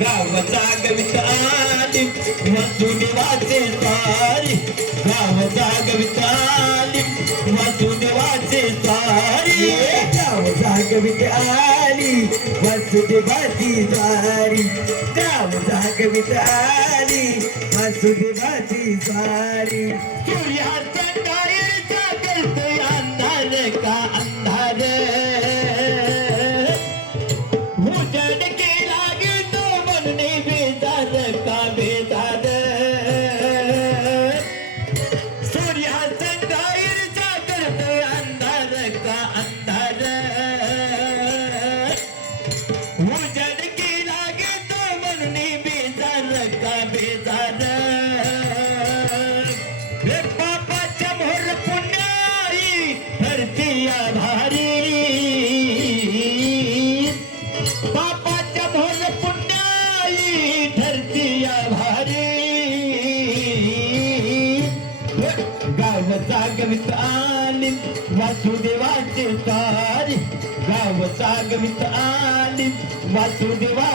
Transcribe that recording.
गावचा आली वसुदेवाचे सारी गावचा जागवित आली वसुदेवाचे सारी गावचा जागवित आली वसुदेवाची सारी गावचा जागवित आली वसुदेवाची सारी सूर्याचा काळीचा करतोय अंधार का का बेजार रे पापाच्या मोर पुण्याई धरती आभारी पापाच्या मोर पुण्याई धरती आभारी गाव जागवित आली वासुदेवाचे तारी. गाव जागवित आली वासुदेवा